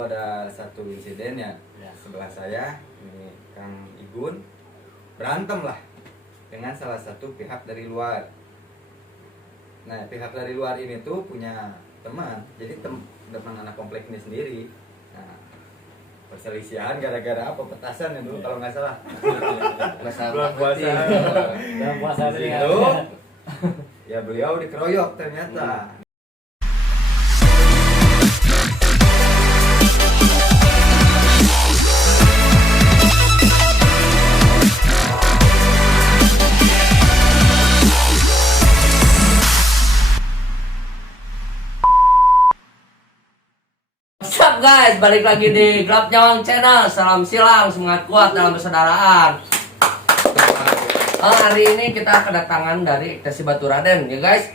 Ada satu insiden ya, sebelah saya ini Kang Igun berantem lah dengan salah satu pihak dari luar. Nah, pihak dari luar ini tuh punya teman, jadi teman anak komplek ini sendiri. Nah, perselisihan gara-gara apa, petasan ya dulu kalau nggak salah. Bulan puasa. Bulan puasa Itu ya beliau dikeroyok ternyata. What's up guys, balik lagi di Gelap Nyawang Channel. Salam silang, semangat kuat dalam persaudaraan. Hari ini kita kedatangan dari Ekstasi Baturaden ya guys.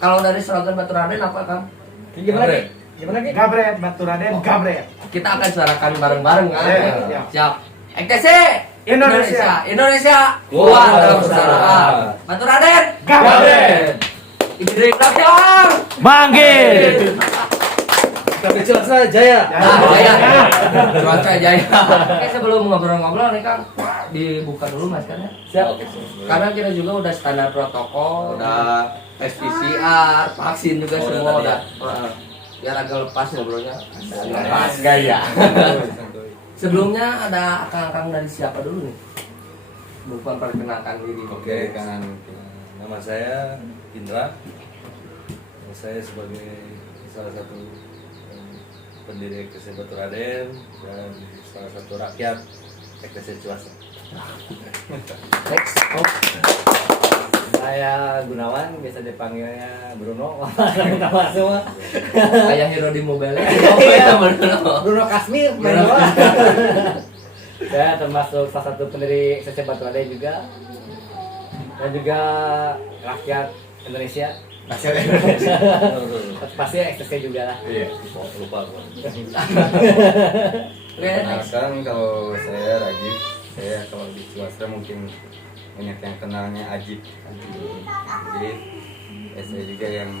Kalau dari slogan Baturaden apa Kang? Gimana nih? Gimana nih? Gabret, Baturaden, Gabret. Kita akan suarakan bareng-bareng kan? Iya. Siap. Ekstasi Indonesia kuat dalam persaudaraan. Baturaden Gabret. Ini dari Gelap Nyawang Manggil. Tapi cuaca jaya. Jaya. Cuaca jaya. Oke, sebelum ngobrol-ngobrol nih Kang, dibuka dulu maskernya. Siap. Karena kita juga udah standar protokol, udah tes PCR, vaksin juga semua udah. Biar agak lepas ngobrolnya. Lepas gaya. Sebelumnya ada akang-akang dari siapa dulu nih? Bukan perkenalkan diri. Oke, kan nama saya Indra. Saya sebagai salah satu pendiri Ekstasi Baturaden dan salah satu rakyat Ekstasi Cuaca. Next. Saya Gunawan, biasa dipanggilnya Bruno. Nama semua. Kayak hero di mobile. Bruno Kasmir. Saya termasuk salah satu pendiri Ekstasi Baturaden juga. Dan juga rakyat Indonesia. Pasti ekstasi juga lah. Iya, lupa. Nah, sekarang kalau saya Rajib, saya kalau di swasta mungkin banyak yang kenalnya Ajib. Jadi saya juga yang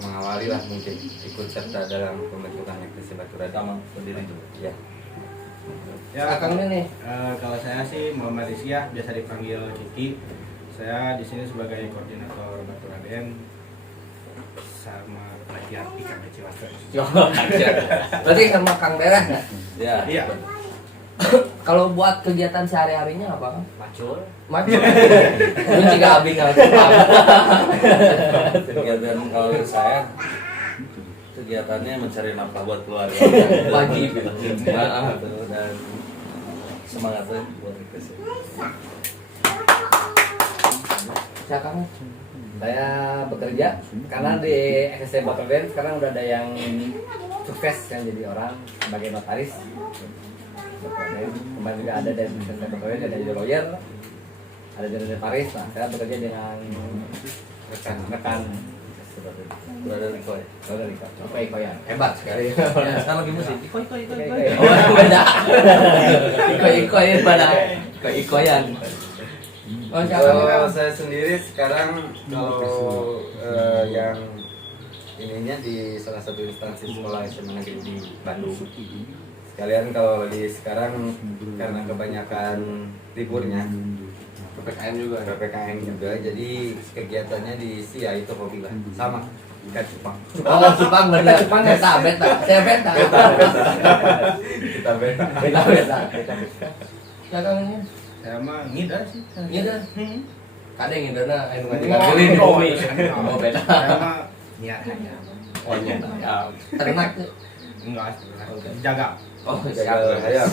mengawali lah mungkin ikut serta dalam pembentukan Ekstasi Baturaden. Sama pendiri juga. Ya. Ya, Akang ini nih. kalau saya sih Muhammad Rizkyah, biasa dipanggil Kiki. Saya di sini sebagai koordinator Baturaden sama pelajar ikan Ciwasa. Berarti sama Kang Beres nggak? Ya, Iya. Kalau buat kegiatan sehari-harinya apa Kang? Macul. Macam lu juga abis nggak cepat. kegiatan kalau saya kegiatannya mencari nafkah buat keluarga. Wajib. Dan semangatnya buat Ekstasi. Silakan. Saya bekerja karena di Ekstasi Baturaden sekarang udah ada yang sukses yang jadi orang sebagai notaris. Kemarin juga ada dari Ekstasi Baturaden, ada jadi lawyer, ada jadi notaris. Nah, saya bekerja dengan rekan Berada di Koy. Iko ya. Hebat sekali. Ya, sekarang lagi musik. Koy. Oh, beda. Iko-ikoyan pada iko-ikoyan. Oh, Kalau saya sendiri sekarang kalau yang ininya di salah satu instansi sekolah SMA negeri di Bandung. Sekalian kalau di sekarang karena kebanyakan liburnya PPKM juga. PPKM juga, jadi kegiatannya di SIA itu hobi lah, sama ikan cupang. Oh, Jepang bener. Beta. Saya beta. Kita beta. Silakan ini. Saya mah ngidar sih. Iya dah. Kadang yang ngidana anu Oh, ngajelin di bumi. Oh, beda. Saya mah niat aja. Oh, iya. Ya, ternak tuh. Enggak, sebenarnya. Jaga. Oh, Jaga ayam.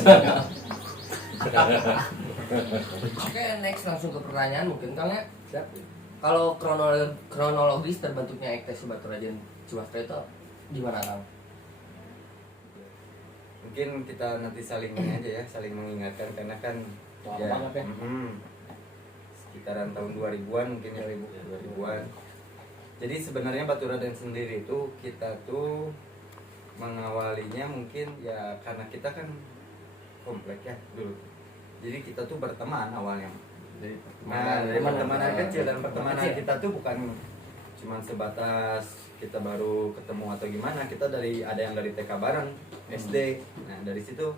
Oke, next langsung ke pertanyaan mungkin Kang ya. Siap. Kalau kronologis terbentuknya Ekstasi Baturaden Cuaca itu gimana Kang? Mungkin kita nanti saling ini aja ya, saling mengingatkan karena kan Lama banget ya. Sekitaran tahun 2000-an mungkin ya, 2000-an. Jadi sebenarnya Baturaden sendiri itu kita tuh mengawalinya mungkin ya karena kita kan komplek ya dulu. Jadi kita tuh berteman awalnya. Dari pertemanan kecil, dan pertemanan kita tuh bukan cuma sebatas kita baru ketemu atau gimana, kita ada yang dari TK bareng, SD. Nah dari situ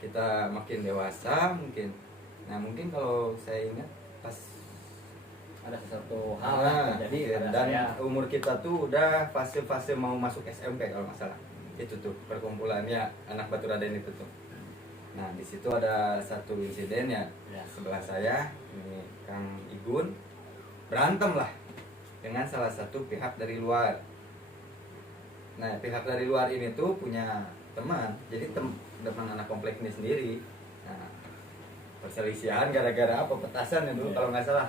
kita makin dewasa mungkin. Nah mungkin kalau saya ingat pas ada sesuatu hal nah, terjadi pada dan saya. umur kita tuh udah fase-fase mau masuk SMP kalau nggak salah. Itu tuh perkumpulannya anak Baturaden itu tuh. Nah di situ ada satu insiden ya, sebelah saya ini Kang Igun berantem lah dengan salah satu pihak dari luar. Nah pihak dari luar ini tuh punya teman, jadi teman anak komplek ini sendiri. Nah perselisihan gara-gara apa, petasan ya dulu kalau nggak salah.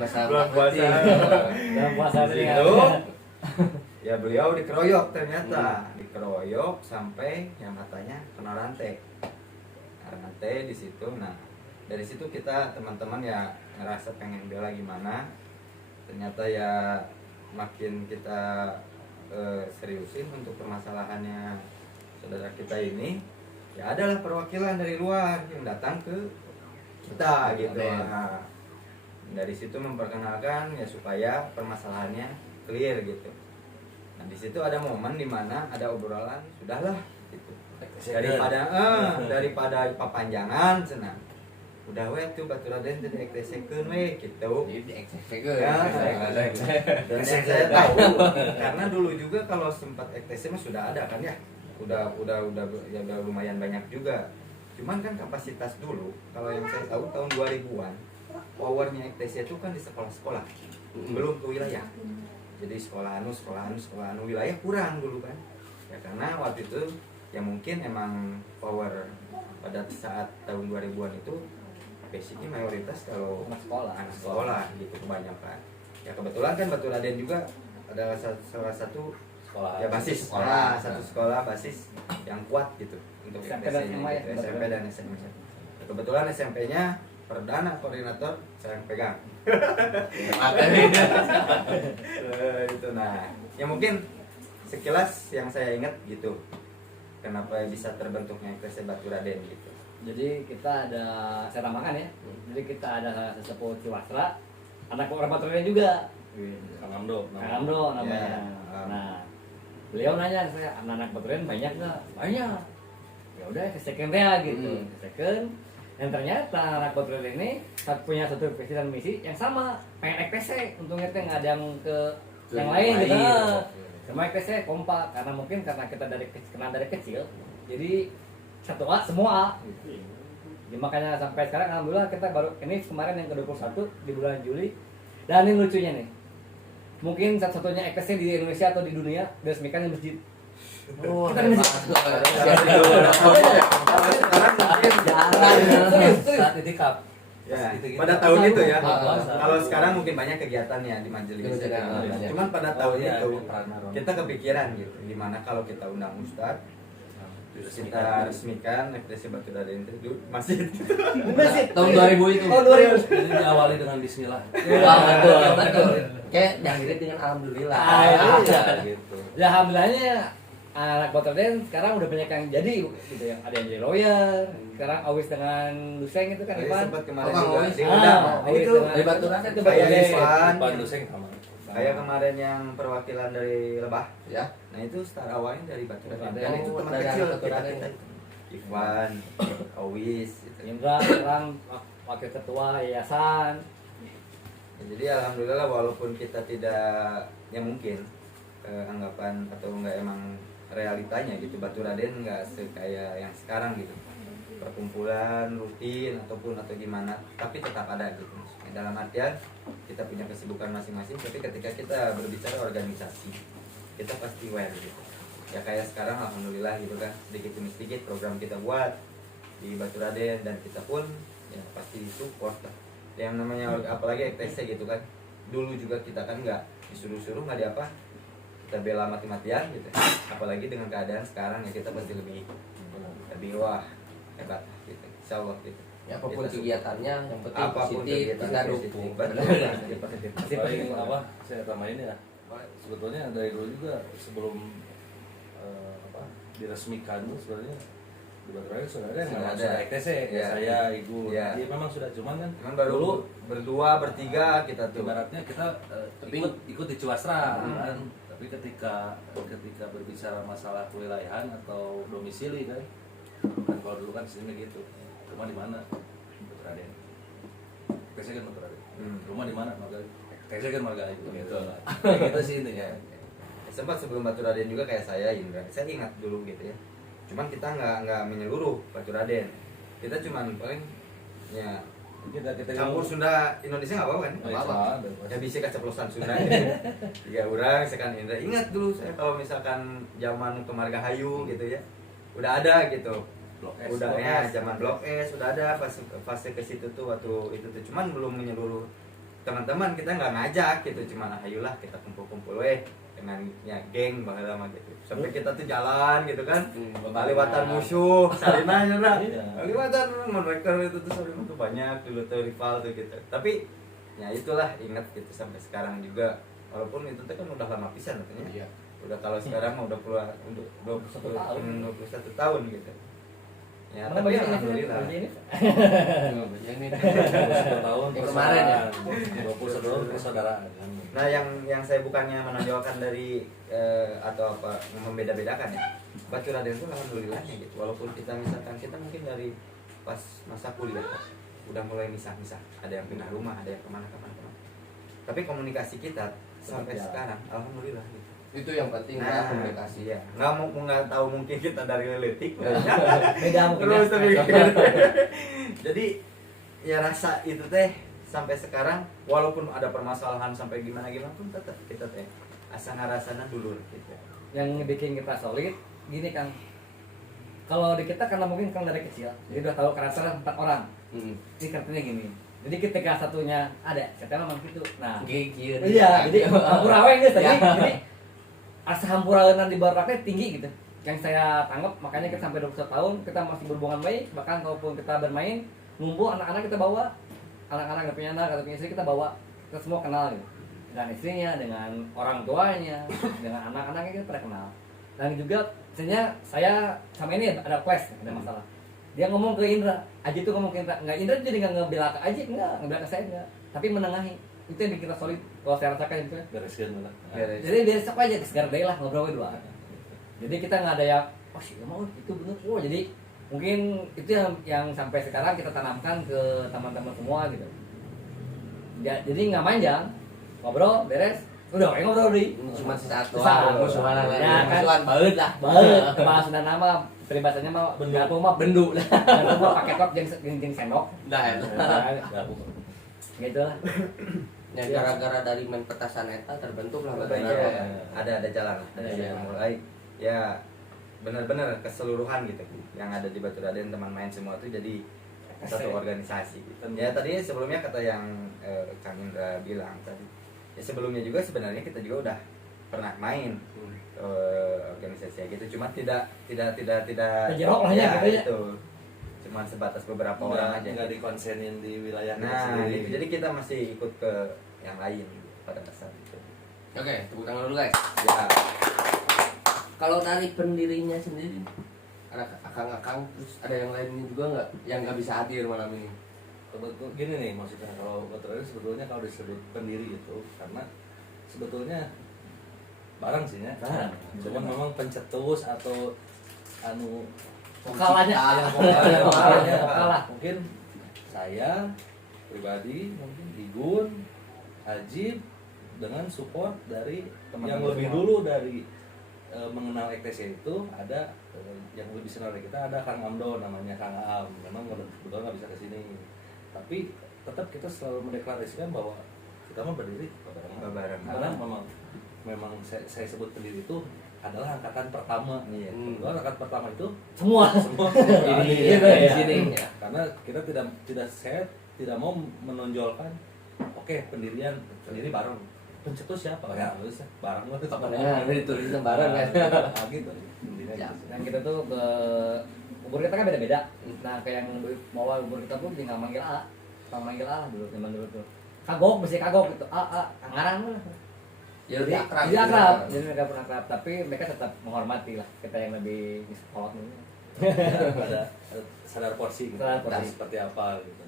Bulan puasa. Dalam puasa ini Itu ya beliau dikeroyok ternyata, dikeroyok sampai yang katanya kena rantai. Nah, rantai di situ. Nah dari situ kita teman-teman ya ngerasa pengen bela gimana. Ternyata ya makin kita seriusin untuk permasalahannya saudara kita ini. Ya adalah perwakilan dari luar yang datang ke kita gitu. Nah, dari situ memperkenalkan ya supaya permasalahannya clear gitu. Nah di situ ada momen dimana ada obrolan, sudahlah gitu. Daripada papanjangan senang. Udah we tuh Baturaden teh dieksekukeun we gitu. Ya, dan yang saya tahu karena dulu juga kalau sempat EKTC mah sudah ada kan ya. Udah ya udah lumayan banyak juga. Cuman kan kapasitas dulu kalau yang saya tahu tahun 2000-an powernya EKTC itu kan di sekolah-sekolah. Belum ke wilayah. Jadi sekolah anu wilayah kurang dulu kan. Ya karena waktu itu ya mungkin emang power pada saat tahun 2000-an itu basicnya mayoritas kalau anak sekolah gitu kebanyakan. Ya kebetulan kan Baturaden juga adalah salah satu sekolah ya basis sekolah, satu sekolah basis yang kuat gitu untuk SMP-nya gitu, SMP dan SMA. Ya, kebetulan SMP-nya perdana koordinator saya yang pegang. Itu nah, ya mungkin sekilas yang saya ingat gitu. Kenapa bisa terbentuknya EKTC Baturaden gitu. Jadi kita ada saya tambahkan ya. Jadi kita ada sesepuh Ciwasra, anak orang Baturaden juga. Kang Amdo. Kang Amdo namanya. Ya, Nah, beliau nanya ke saya, anak Baturaden banyak nggak? Banyak. Ya udah second ya gitu. Second. Dan ternyata anak Baturaden ini punya satu visi dan misi yang sama, pengen EKTC. Untungnya teh nggak ada yang ke yang lain gitu. Sama EKTC kompak karena mungkin karena kita kenal dari kecil. Jadi satu A semua A. Jadi makanya sampai sekarang alhamdulillah kita baru ini kemarin yang ke-21 di bulan Juli. Dan ini lucunya nih. Mungkin satu-satunya EKTC di Indonesia atau di dunia diresmikan di masjid. Oh, kita di masjid. Sekarang mungkin Serius. Saat itikaf. ya, pada tahun itu ya. Kalau sekarang mungkin banyak kegiatan ya di majelis. Cuman pada tahun itu kita kepikiran gitu, gimana kalau kita undang ustadz, kita resmikan EKTC Baturaden itu masjid. Tahun 2000 itu. Oh 2000. Jadi diawali dengan bismillah. Betul. Kayak diakhiri dengan alhamdulillah. Iya. Gitu. Ya alhamdulillahnya anak Baturaden sekarang udah banyak yang jadi gitu ya. Ada yang jadi lawyer. Sekarang Awis dengan Luseng itu kan Tadi Ivan. sempat kemarin Kang juga Awis. diundang. Awis Itu dengan Dari Baturaden itu kayak Baturaden. Ivan, Depan Luseng sama. kayak kemarin yang perwakilan dari Lebah. Ya. Nah itu start awalnya dari Baturaden. Baturaden. Dan itu teman Dari kecil anak Baturaden. kita. Ivan, Awis, gitu. Indra sekarang wakil ketua yayasan. Ya, jadi alhamdulillah walaupun kita tidak yang mungkin anggapan atau enggak emang realitanya gitu Baturaden enggak sekaya yang sekarang gitu perkumpulan rutin ataupun atau gimana, tapi tetap ada gitu. Dalam artian kita punya kesibukan masing-masing, tapi ketika kita berbicara organisasi kita pasti aware gitu. Ya kayak sekarang alhamdulillah gitu kan, sedikit demi sedikit program kita buat di Baturaden dan kita pun ya pasti support lah. Yang namanya apalagi EKTC gitu kan, dulu juga kita kan nggak disuruh-suruh, nggak diapa, kita bela mati-matian gitu. Apalagi dengan keadaan sekarang ya kita pasti lebih wah hebat gitu, insya Allah gitu. Ya apapun Kita kegiatannya yang penting apapun positif, kegiatan kita positif. dukung. Betul. Paling apa? Saya tambahin ya. Sebetulnya dari dulu juga sebelum diresmikan tuh sebenarnya di Batu Raden sudah ada yang Sudah memang ada. sudah ETC Iya. ya saya Ibu Iya. dia memang sudah cuman kan Cuman baru dulu berdua bertiga kita tuh. ibaratnya kita ikut di Ciwasra kan, tapi ketika berbicara masalah kewilayahan atau domisili kan kalau dulu kan sini gitu rumah di mana Batu Raden ETC kan Batu Raden rumah di mana Marga ETC kan Marga itu gitu lah kayak gitu sih intinya. Sempat sebelum Batu Raden juga kayak saya Indra, saya ingat dulu gitu ya. Cuman kita nggak menyeluruh Batu Raden, kita cuman paling ya kita campur Sunda Indonesia nggak apa-apa kan? Oh, iya, Ya bisa keceplosan Sunda. Tiga orang, misalkan Indra ingat dulu saya kalau misalkan zaman ke Margahayu gitu ya, udah ada gitu. Blok S, Udah Blok ya S. zaman Blok S sudah ada fase ke situ tuh waktu itu tuh, cuman belum menyeluruh teman-teman, kita nggak ngajak gitu, cuman ayolah kita kumpul-kumpul dengan ya geng baheula mah gitu. Sampai kita tuh jalan gitu kan. Kaliwatan musuh, Salina nyerah. Kaliwatan mereka itu tuh Salina tuh banyak dulu tuh rival tuh gitu. Tapi ya itulah ingat gitu sampai sekarang juga. Walaupun itu tuh kan udah lama pisan katanya. Iya. Udah kalau sekarang mah udah puluhan untuk 21 tahun gitu. Ya, Mana tapi baju ini? alhamdulillah. Baju ini? Ini 21 tahun Yang kemarin ya? 21 tahun persaudaraan kan. Nah, yang saya bukannya menonjolkan dari atau apa membeda-bedakan ya. Batu Raden itu alhamdulillahnya gitu. Walaupun kita misalkan kita mungkin dari pas masa kuliah udah mulai misah-misah. Ada yang pindah rumah, ada yang kemana-kemana. Tapi komunikasi kita sampai Tetap sekarang alhamdulillah gitu. itu yang penting lah komunikasi. Iya. Nggak tahu mungkin kita dari Leletik. Beda mungkin Terus ya. tapi jadi ya rasa itu teh sampai sekarang walaupun ada permasalahan sampai gimana pun tetap kita teh asa ngarasana dulur gitu. Yang bikin kita solid gini Kang, kalau di kita karena mungkin Kang dari kecil jadi udah tahu karakter 4 orang. Ini karakternya gini, jadi ketika satunya ada kita memang gitu. Nah Gigir. iya, jadi hampura we geus tadi. Jadi asa hampuraeunan di baraknya tinggi gitu. Yang saya tanggap makanya kita sampai 21 tahun kita masih berhubungan baik, bahkan kalaupun kita bermain ngumpul anak-anak kita bawa, anak-anak nggak punya anak atau punya istri kita bawa, kita semua kenal gitu. Dengan istrinya, dengan orang tuanya, dengan anak-anaknya kita pada kenal. Dan juga misalnya saya sama ini ada clash, ada masalah. Dia ngomong ke Indra, Aji tuh ngomong ke Indra, nggak Indra jadi nggak ngebela ke Aji, ngebela ke saya enggak, tapi menengahi. Itu yang bikin kita solid. Kalau saya rasakan itu. Bereskan lah. Jadi biar siapa aja segar deh lah ngobrol berdua. Jadi kita nggak ada yang, oh sih mau itu bener. Oh jadi mungkin itu yang sampai sekarang kita tanamkan ke teman-teman semua gitu. Jadi nggak manjang, ngobrol beres, udah kayak ngobrol di. Cuma satu Satu. musuhan lah. Ya, kan? Musuhan baut lah. Banget, bahasa nama peribahasanya mah bendu mah Bendu lah. bendu mah pakai top jeung sendok. Nah, Gitu lah. ya gara-gara dari main petasan eta terbentuk lah Benar, benar. ada jalan lah, ada Iya. jalan mulai ya benar-benar keseluruhan gitu yang ada di Batu Raden teman main semua tuh jadi satu organisasi gitu. Ya tadi sebelumnya kata yang Kang Indra bilang tadi ya sebelumnya juga sebenarnya kita juga udah pernah main organisasi gitu, cuma tidak Terjerok lah ya, gitu ya. itu cuma sebatas beberapa orang aja nggak dikonsenin di wilayah nah sendiri. gitu. Jadi kita masih ikut ke yang lain gitu, pada saat itu Oke, tepuk tangan dulu guys. ya. Kalau dari pendirinya sendiri ada akang-akang terus ada yang lainnya juga nggak yang nggak bisa hadir malam ini? Kebetul gini nih maksudnya kalau Batu Raden sebetulnya kalau disebut pendiri itu karena sebetulnya barang sih ya. Cuman memang pencetus atau anu Vokalnya, vokalnya mungkin saya pribadi mungkin Igun, Ajib dengan support dari yang lebih dulu dari mengenal ETC itu ada yang lebih senior dari kita ada Kang Amdo namanya Kang Am memang kebetulan nggak bisa kesini tapi tetap kita selalu mendeklarasikan bahwa kita mah berdiri Bareng. karena memang saya sebut pendiri itu adalah angkatan pertama. Iya. Kebetulan angkatan pertama itu semua. Ini Gitu di ya. sini. karena kita saya tidak mau menonjolkan oke pendiri bareng pencetus siapa ya harus bareng lah Nah, ini tulisan bareng kan. gitu intinya Ya. gitu. Dan kita tuh ke umur kita kan beda-beda. Nah kayak yang mau umur kita pun tinggal manggil A, manggil A lah dulu zaman dulu tuh. Kagok, mesti kagok gitu. A, ngarang lah. Ya lebih akrab. Jadi akrab, jadi mereka pun akrab, tapi mereka tetap menghormati lah kita yang lebih di sekolah dulu. ada sadar porsi gitu. Sadar porsi. Nah, seperti apa gitu.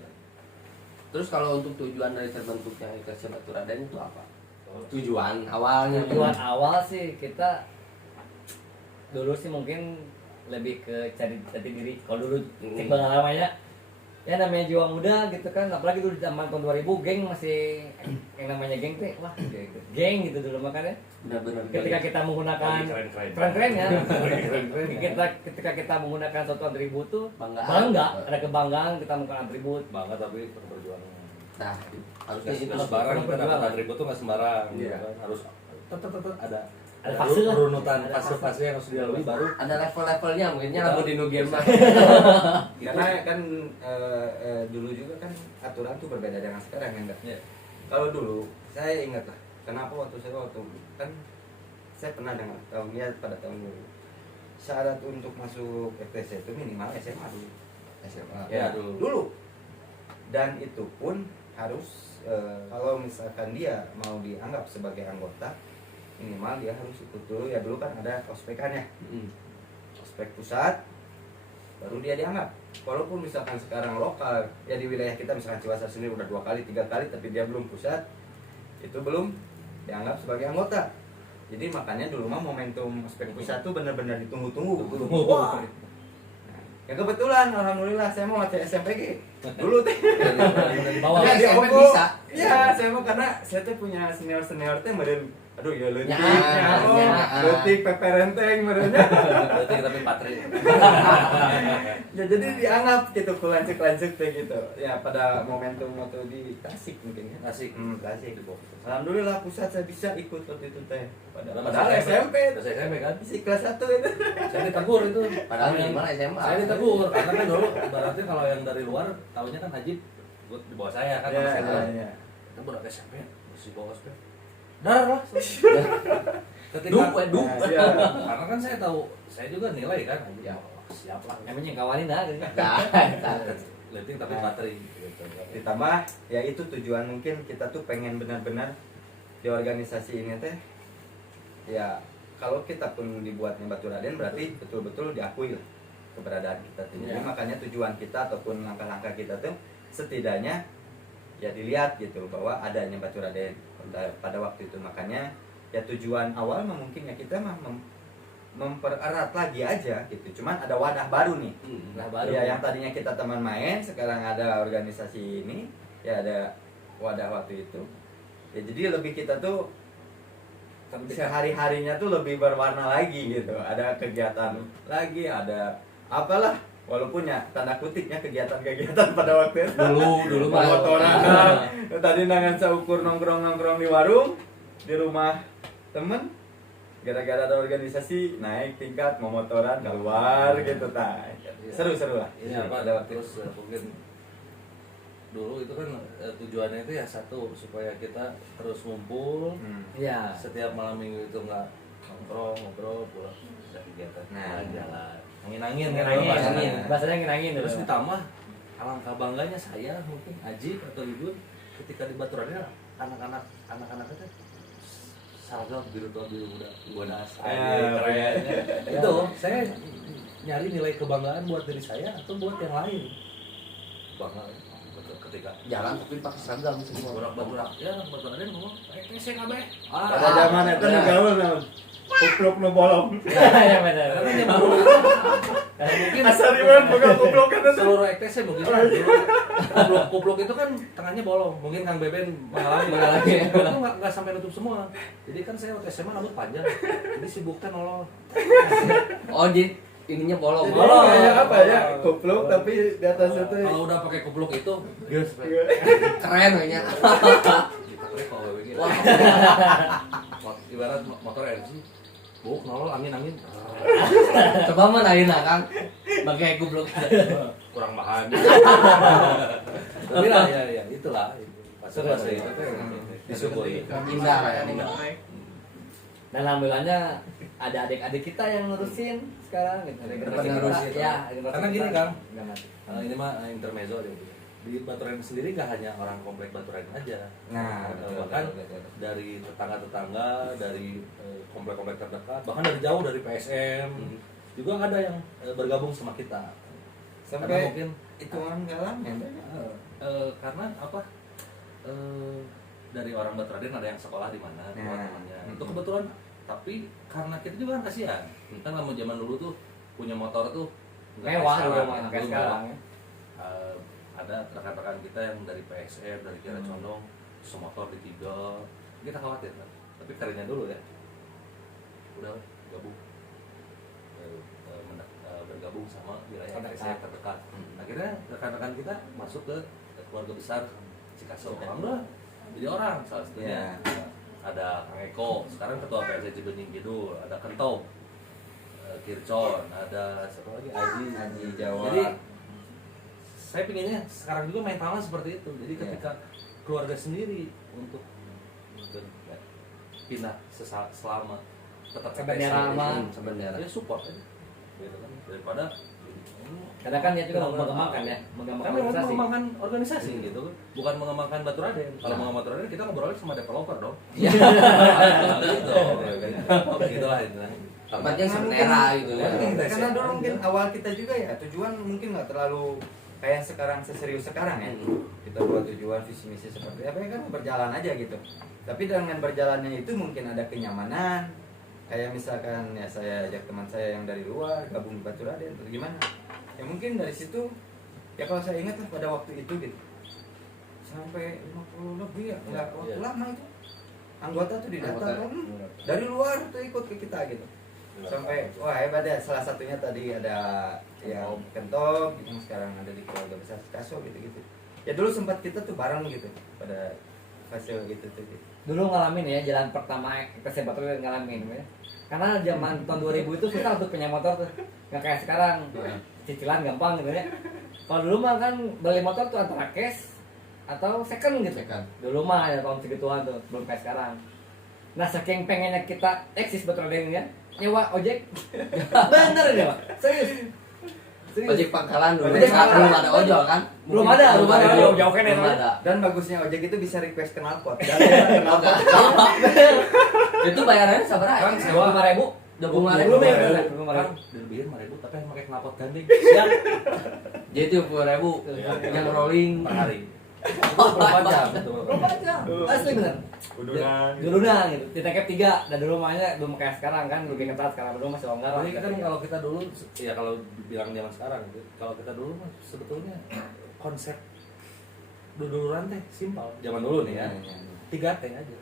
Terus kalau untuk tujuan dari terbentuknya IKC Batu Raden itu apa? Tujuan awalnya. Tujuan awal sih kita dulu sih mungkin lebih ke cari jati diri. Kalau dulu cek pengalamannya ya namanya jiwa muda gitu kan, apalagi dulu di zaman tahun 2000 geng masih yang namanya geng teh wah geng gitu dulu makanya Benar-benar. ketika kita menggunakan keren-keren ya ketika kita menggunakan suatu atribut tuh bangga, ada kebanggaan kita menggunakan atribut. Bangga tapi perjuangan. Nah, harusnya Nggak itu sembarang kita dapat perjuangan. atribut tuh nggak sembarang gitu Iya. kan. Harus ada Ada fase lah. runutan Ada fase-fase yang harus dilalui baru ada level-levelnya mungkinnya lamun di nu game mah. Karena kan dulu juga kan aturan tuh berbeda dengan sekarang ya enggak. Iya. Kalau dulu saya ingat lah, kenapa waktu kan saya pernah dengar pada tahun dulu syarat untuk masuk FTC itu minimal SMA dulu. SMA. Ya, dulu. Dan itu pun harus kalau misalkan dia mau dianggap sebagai anggota minimal dia harus ikut dulu ya, dulu kan ada ospekannya, ospek pusat baru dia dianggap. Walaupun misalkan sekarang lokal ya di wilayah kita misalkan Ciwasa sendiri udah 2 kali 3 kali tapi dia belum pusat, itu belum dianggap sebagai anggota. Jadi makanya dulu mah momentum ospek pusat tuh benar-benar ditunggu-tunggu. Wah. Ya kebetulan alhamdulillah saya mau masih SMPG dulu teh. Bawah Ya, di SMP Ogo. bisa. Iya, saya mau karena saya tuh punya senior teh meren. Aduh ya leutik, Ya. leutik peperenteng merenya. berarti tapi patri. Ya jadi dianggap gitu kulancuk-lancuk teh gitu. Ya pada momentum waktu di Tasik mungkin ya. Asik. Tasik. Alhamdulillah pusat saya bisa ikut waktu itu teh. Padahal Masih SMP. Masih SMP kan? Masih kelas 1 itu. Saya ditegur itu. Padahal minimal SMA. Saya ditegur karena kan dulu berarti kalau yang dari luar tahunya kan Haji buat di bawah saya kan. Ya, saya ya. Kita budak SMP masih bawa ospek. Dar lah. Ketika Ya. karena kan saya tahu saya juga nilai kan Haji. Ya. Oh, siap lah. Namanya kawanin dah gitu. Leting tapi patri gitu. Ditambah ya itu tujuan mungkin kita tuh pengen benar-benar di organisasi ini teh ya kalau kita pun dibuatnya Batu Raden berarti betul-betul diakui lah keberadaan kita tuh. Jadi Ya. makanya tujuan kita ataupun langkah-langkah kita tuh setidaknya ya dilihat gitu bahwa adanya Batu Raden pada waktu itu. Makanya ya tujuan awal mah mungkin ya kita mah mempererat lagi aja gitu. Cuman ada wadah baru nih. Nah, baru. Ya yang tadinya kita teman main, sekarang ada organisasi ini, ya ada wadah waktu itu. Ya jadi lebih kita tuh sehari-harinya tuh lebih berwarna lagi gitu. Ada kegiatan lagi, ada apalah. Walaupun ya tanda kutipnya kegiatan-kegiatan pada waktu itu. Dulu mah. Motoran. Tadi nangan seukur nongkrong-nongkrong di warung, di rumah temen. Gara-gara ada organisasi naik tingkat mau motoran keluar gitu ta. Seru-seru lah. Ini apa Pada waktu terus mungkin dulu itu kan tujuannya itu ya satu supaya kita terus ngumpul Iya. setiap malam minggu itu nggak ngobrol pulang ada kegiatan Nah. jalan angin-angin Angin. bahasanya. Bahasanya angin-angin. Terus ditambah alangkah bangganya saya mungkin Aji atau Ibu ketika di Baturannya anak-anak itu seragam biru muda bodas keren. itu saya nyari nilai kebanggaan buat diri saya atau buat yang lain bangga betul ketika Jalan tapi pakai seragam semua. Baturan ya Baturan ngomong saya kabeh Pada zaman itu nu gaul naon? Kupluk nu bolong. Ya benar. karena dia baru mungkin Asariwan bukan kupluk kan itu. seluruh ETC mungkin kupluk itu kan tengahnya bolong mungkin Kang Beben mengalami itu nggak sampai nutup semua jadi kan saya waktu SMA rambut panjang jadi sibuknya nolol Oh, jadi ininya bolong. Jadi Bolong. kayak apa ya? Kupluk tapi di atas itu. kalau udah pakai kupluk itu gas Keren kayaknya. dipakai kalau begini ibarat motor RC buk nolol angin Coba mah ayeuna Kang. Pakai goblok. kurang bahan tapi lah ya itulah fase-fase itu tuh yang disyukuri Indah lah ya nih. Dan alhamdulillahnya ada adik-adik kita yang ngurusin sekarang gitu. Ngurusin. Ya, Karena gini, Kang. Kang. ini mah intermezzo deh di Baturan sendiri nggak hanya orang komplek Baturan aja Nah, bahkan dari tetangga-tetangga dari komplek-komplek terdekat bahkan dari jauh dari PSM juga ada yang bergabung sama kita. Karena Sampai mungkin hitungan galang ya. karena apa? Dari orang Baturaden ada yang sekolah di mana, teman-temannya. Itu kebetulan, tapi karena kita juga kan kasihan. Kan kalau zaman dulu tuh punya motor tuh nggak Mewah kayak dulu sekarang, mah kayak dulu sekarang mewah. ya. Ada rekan-rekan kita yang dari PSM, dari Kiara Condong, semotor ditinggal. Kita khawatir kan. Tapi karirnya dulu ya. Udah gabung. Bergabung sama wilayah Terdekat. terdekat. Akhirnya rekan-rekan kita masuk ke keluarga besar Cikaso. Alhamdulillah jadi orang salah satunya. Ada Kang Eko, sekarang ketua PSSI Bening Kidul, ada Kentau, Kircon, ada siapa lagi? Aji Jawa. Jadi saya pinginnya sekarang juga main tangan seperti itu. Jadi ketika keluarga sendiri untuk pindah selama tetap Sebendera aman. Sebendera. ya support aja gitu kan daripada Karena kan dia juga mengembangkan ya, kan mengembangkan organisasi. mengembangkan organisasi gitu kan bukan mengembangkan Baturaden. Kalau mengembangkan Baturaden kita ngobrol sama developer dong. Iya. Gitu. Begitulah itu. Tempatnya sebendera gitu ya. Karena dulu mungkin awal kita juga ya tujuan mungkin nggak terlalu kayak sekarang seserius sekarang ya. Kita buat tujuan visi misi seperti apa ya kan berjalan aja gitu. Tapi dengan berjalannya itu mungkin ada kenyamanan. Kayak misalkan ya saya ajak teman saya yang dari luar gabung di Baturaden atau gimana. Ya mungkin dari situ ya kalau saya ingat lah pada waktu itu gitu. Sampai 50 lebih ya, enggak waktu lama itu. Anggota tuh didatangkan dari luar tuh ikut ke kita gitu. Sampai wah hebat ya, salah satunya tadi ada yang Kentop yang sekarang ada di keluarga besar Cikaso gitu-gitu. Ya dulu sempat kita tuh bareng gitu pada fase gitu tuh gitu. Dulu ngalamin ya jalan pertama PSSI Baturaden ngalamin ya. Karena zaman tahun 2000 itu susah untuk punya motor tuh. Nggak kayak sekarang. Cicilan gampang gitu ya. Kalau dulu mah kan beli motor tuh antara cash atau second gitu. Dulu mah ya tahun segituan tuh, belum kayak sekarang. Nah, saking pengennya kita eksis Baturaden ya, nyewa ojek. Bener ini, Pak. Serius. Ojek pangkalan dulu. Ojek pangkalan. Belum ada ojol kan? Belum ada. Jauh kan Belum ya. ada. Dan bagusnya ojek itu bisa request knalpot. Dan knalpot. Itu bayarannya sabar Kan aja. sewa 5.000. 25.000. kan dilebihin 5.000 tapi yang pakai knalpot gandeng. Siap. Jadi 20.000 yang rolling Per hari. Berapa jam? Berapa jam? Asli bener. Dudunan gitu. Ditangkap 3 dan dulu mahnya belum kayak sekarang kan lebih ketat sekarang dulu masih longgar. Jadi kan kalau kita dulu ya kalau bilang zaman sekarang gitu. Kalau kita dulu mah sebetulnya konsep duluran teh simpel. Zaman dulu nih ya. 3T aja.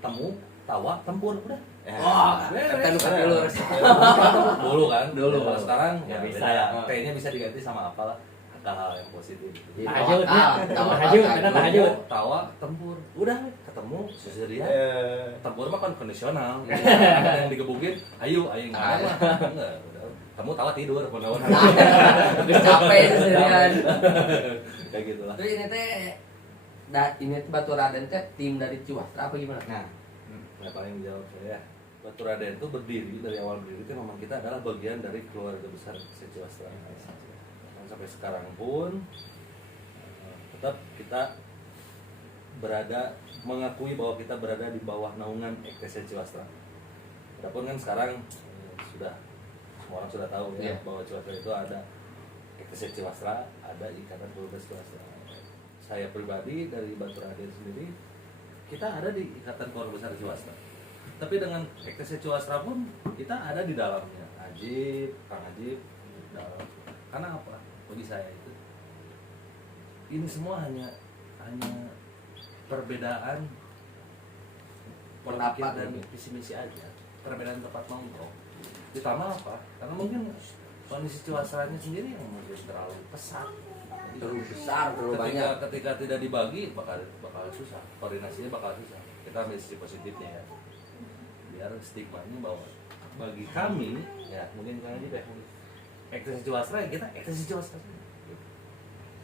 Temu, tawa, tempur udah. Wah, kan dulu Dulu kan. Dulu. Kalau sekarang Ya ya bisa. beda. T-nya bisa diganti sama apalah. Hal-hal yang positif. Tahajud ya. Tawa, Tahajud, tawa, kita tawa. tahajud. Tawa, tempur. Udah ketemu susirian. Tempur mah kan kondisional. Yang digebukin, ayo enggak mah. Enggak, udah. Kamu tawa tidur, benar-benar. Udah capek sendirian. Kayak gitulah. Terus ini teh ini tuh Baturaden teh tim dari Ciwastra apa gimana? Nah, Nah, paling dijawab saya. Baturaden itu berdiri dari awal berdiri itu memang kita adalah bagian dari keluarga besar Ciwastra. Sampai sekarang pun tetap kita mengakui bahwa kita berada di bawah naungan EKTC Ciwastra. Adapun kan sekarang sudah semua orang sudah tahu ya bahwa Ciwastra itu ada EKTC Ciwastra, ada Ikatan Keluarga Ciwastra. Saya pribadi dari Baturaden sendiri kita ada di Ikatan Keluarga Besar Ciwastra. Tapi dengan EKTC Ciwastra pun kita ada di dalamnya. Kang Ajib dalam. Karena apa? Bagi saya itu ini semua hanya perbedaan pendapat dan visi misi aja, perbedaan tempat nongkrong. Ditambah apa? Karena mungkin kondisi Ciwastranya sendiri yang mungkin terlalu pesat, Terlalu besar, terlalu banyak. ketika tidak dibagi bakal susah, koordinasinya bakal susah. Kita ambil sisi positifnya ya, biar stigmanya bahwa bagi kami ya mungkin kalian juga ekstasi Ciwastra ya kita ekstasi Ciwastra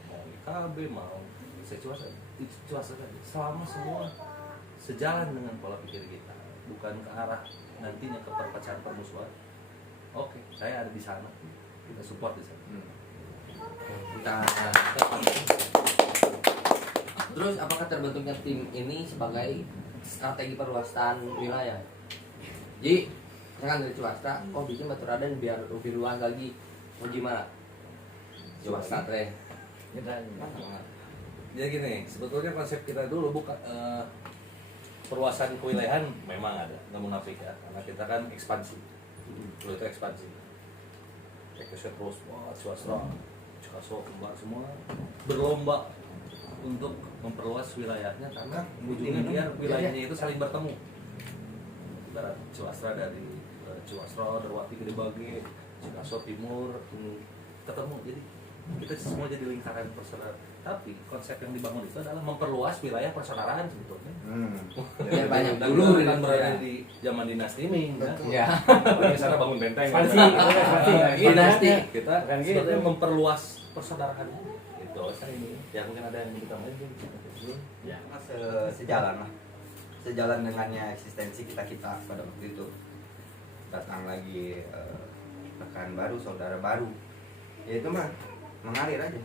mau IKB mau Ciwastra saja selama semua sejalan dengan pola pikir kita bukan ke arah nantinya ke perpecahan permusuhan. Oke, saya ada di sana, kita support di sana. Terus apakah terbentuknya tim ini sebagai strategi perluasan wilayah? Jadi misalkan dari swasta, bikin Baturaden biar lebih luas lagi, mau gimana? Swasta teh. Jadi gini, sebetulnya konsep kita dulu bukan perluasan kewilayahan memang ada, nggak munafik ya, karena kita kan ekspansi. Dulu itu ekspansi. Ekspor terus, wah swasta, Cikaso, Mbak semua berlomba untuk memperluas wilayahnya karena ujungnya biar wilayahnya itu saling bertemu. Ibarat Ciwasra dari Ciwasra, Darwati, Gedebage, Cikaso Timur ketemu, jadi kita semua jadi lingkaran persaudaraan. Tapi konsep yang dibangun itu adalah memperluas wilayah persaudaraan sebetulnya. Biar banyak Dan dulu kita kan gitu berada ya. di zaman dinasti Ming kan. Ya. Di sana bangun benteng. Ekspansi, ekspansi. Dinasti. Kita Kan gitu. sebetulnya memperluas persaudaraan. Gitu. Ya mungkin ada yang kita main. Ya. Sejalan lah, sejalan dengannya eksistensi kita pada waktu itu. Datang lagi rekan baru, saudara baru, ya itu mah mengalir aja,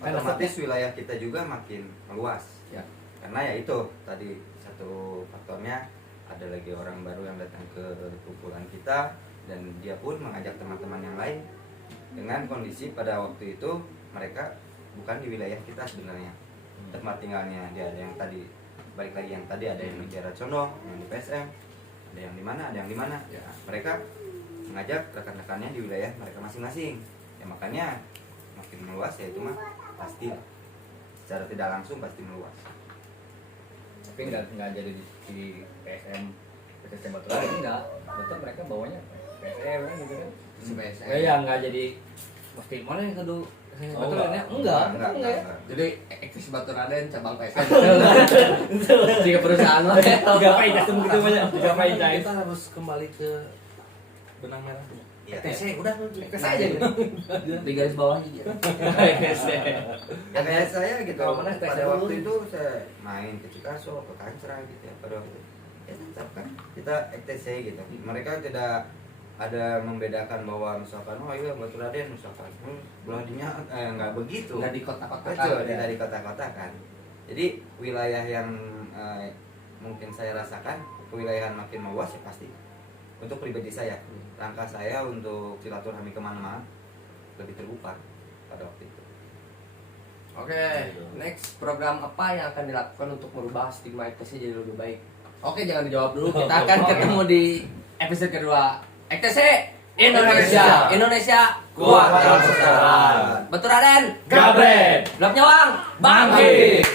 otomatis wilayah kita juga makin meluas Ya. karena ya itu tadi satu faktornya, ada lagi orang baru yang datang ke kumpulan kita dan dia pun mengajak teman-teman yang lain dengan kondisi pada waktu itu mereka bukan di wilayah kita sebenarnya, tempat tinggalnya dia ada yang tadi balik lagi yang tadi ada yang di daerah Condong, yang di PSM, ada yang di mana, ada yang di mana. Ya, mereka mengajak rekan-rekannya di wilayah mereka masing-masing. Ya makanya makin meluas ya itu mah pasti lah. Secara tidak langsung pasti meluas. Tapi nggak jadi di PSM Baturaden enggak. Betul mereka bawanya PSM kan gitu kan. PSM. Ya nggak jadi mesti mana yang kudu Baturaden enggak. Jadi eksis Baturaden cabang PSM. Jika perusahaan lo Tiga pajak gitu banyak. Tiga pajak. Kita harus kembali ke benang merah. Iya. TC udah TC aja gitu. Di garis bawah gitu. Ya kayak saya gitu. Kalau mana Pada TC waktu dulu. itu saya main ke Cikaso, ke Kancra gitu ya. Pada waktu itu ya tetap kan kita ETC gitu. Mereka tidak ada membedakan bahwa misalkan oh iya Baturaden misalkan Beladinya nggak begitu. Nggak di kota-kota Betul, kan. tidak di kota-kota kan. Jadi wilayah yang mungkin saya rasakan kewilayahan makin meluas ya pasti. Untuk pribadi saya, langkah saya untuk silaturahmi kemana-mana lebih terbuka pada waktu itu. Oke, next program apa yang akan dilakukan untuk merubah stigma EKTC jadi lebih baik? Oke, jangan dijawab dulu. Kita akan ketemu di episode kedua. EKTC Indonesia kuat dalam persaudaraan. Baturaden Gabret. Blok Nyawang Bangkit.